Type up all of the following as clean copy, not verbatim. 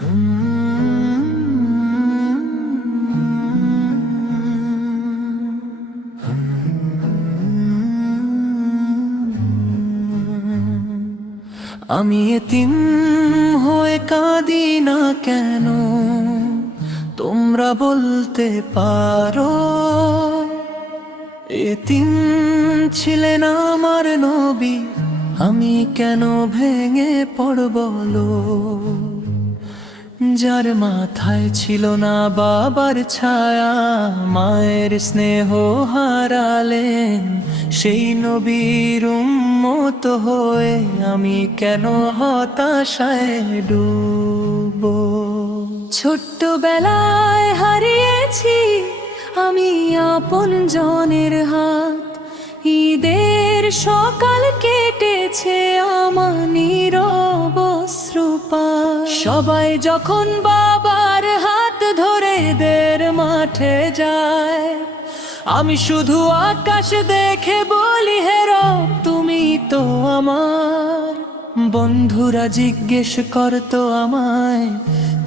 আমি এতিম হয়ে কাঁদি না কেন, তোমরা বলতে পারো? এতিম ছিলেন আমার নবী, আমি কেন ভেঙে পড়ব বলো? যার মাথায় ছিল না বাবার ছায়া, মায়ের স্নেহ হারালেন, সেই নবীর উম্মত হয়ে আমি কেন হতাশায় ডুবো? ছোট্টবেলায় হারিয়েছি আমি আপন জনের হাত, ঈদের সকাল কেটেছে আমার নীরব অশ্রুপাত। সবাই যখন বাবার হাত ধরে দের মাঠে যায়, আমি শুধু আকাশ দেখে বলি হে রব তুমি তো আমার। বন্ধুরা জিজ্ঞেস করতো আমায়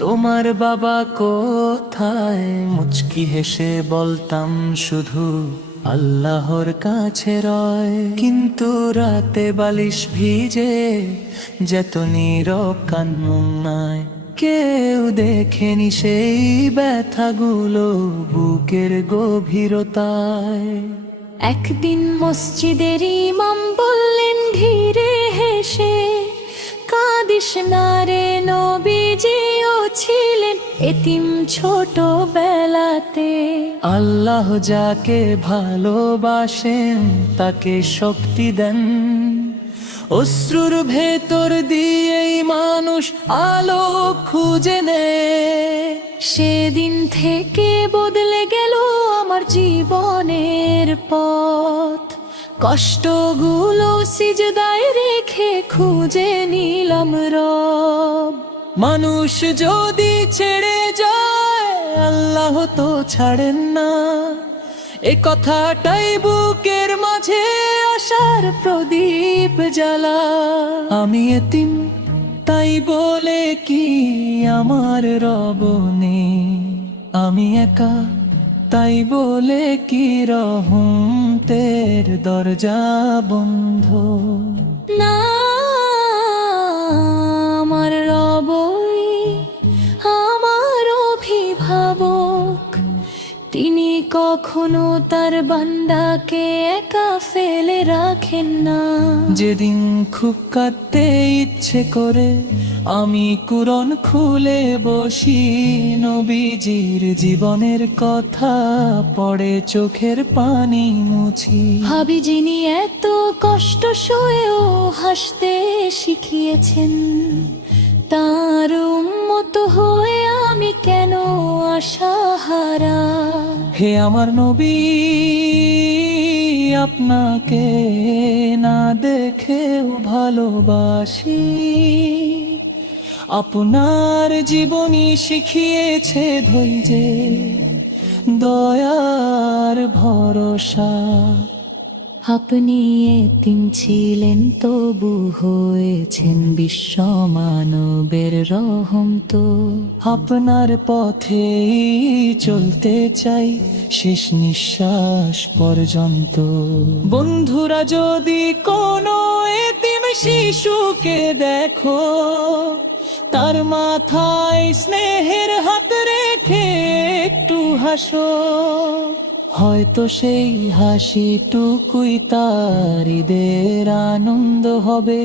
তোমার বাবা কোথায়, মুচকি হেসে বলতাম শুধু আল্লাহর কাছে রয়। কিন্তু রাতে বালিশ ভিজে যেত নীরব কান্নায়, কেউ দেখেনি সেই ব্যথাগুলো বুকের গভীরতায়। একদিন মসজিদের ইমাম বললেন ধীরে হেসে, কাঁদিস না রে, নবীজিও ছিলেন এতিম ছোটবেলাতে। আল্লাহ যাকে ভালোবাসেন তাকে শক্তি দেন, অশ্রুর ভেতর দিয়েই মানুষ আলো খুঁজে নেয়। সেদিন থেকে বদলে গেল আমার জীবনের পথ, কষ্টগুলো সিজদায় রেখে খুঁজে নিলাম রব। মানুষ যদি ছেড়ে যায় আল্লাহ তো ছাড়েন না, এ কথাটাই বুকের মাঝে আশার প্রদীপ জ্বালা। আমি এতিম তাই বলে কি আমার রব নেই, আমি একা তাই বলে কি রহমতের দরজা বন্ধ না? আমার রবই আমার অভিভাবক, তিনি কখনো তার বান্দাকে একা ফেলে রাখেন না। যেদিন খুব কাঁদতে ইচ্ছে করে আমি কুরআন খুলে বসি, নবীজির জীবনের কথা পড়ে চোখের পানি মুছি। ভাবি যিনি এত কষ্ট সয়েও হাসতে শিখিয়েছেন, তার উম্মত হয়ে আমি কেন আশাহারা? হে আমার নবী, আপনাকে না দেখেও ভালোবাসি, আপনার জীবনী শিখিয়েছে ধৈর্যে দয়ার ভরসা। আপনি এতিম ছিলেন তবু হয়েছেন বিশ্ব মানবের রহম তো। আপনার পথেই চলতে চাই শেষ নিঃশ্বাস পর্যন্ত। বন্ধুরা যদি কোনো এতিম শিশুকে দেখো, তার মাথায় স্নেহের হাত রেখে একটু হাসো, হয়তো সেই হাসিটুকুই তার ঈদের আনন্দ হবে,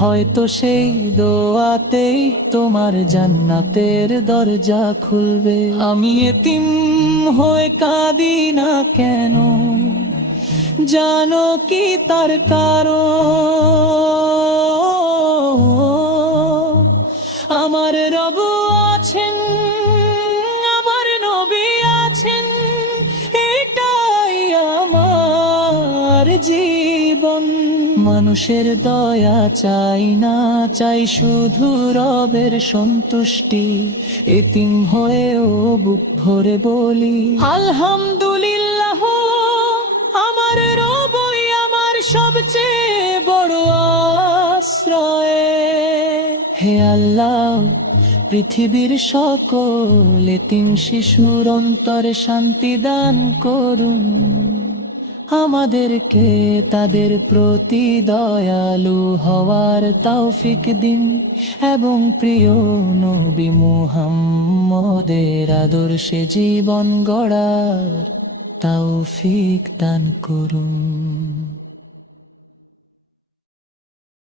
হয়তো সেই দোয়াতেই তোমার জান্নাতের দরজা খুলবে। আমি এতিম হয়ে কাঁদি না কেন, জানো কি তার কারণ? আমার রব আছেন, আমার নবী আছেন, এটাই আমার জীবন। মানুষের দয়া চাই না, চাই শুধু রবের সন্তুষ্টি। এতিম হয়েও বুক ভরে বলি আলহামদুলিল্লাহ, আমার রবই আমার সবচেয়ে বড় আশ্রয়। হে আল্লাহ, পৃথিবীর সকল এতিম শিশুর অন্তরে শান্তি দান করুন, আমাদেরকে তাদের প্রতি দয়ালু হওয়ার তৌফিক দিন, এবং প্রিয় নবী মুহাম্মদের আদর্শে জীবন গড়ার তৌফিক দান করুন।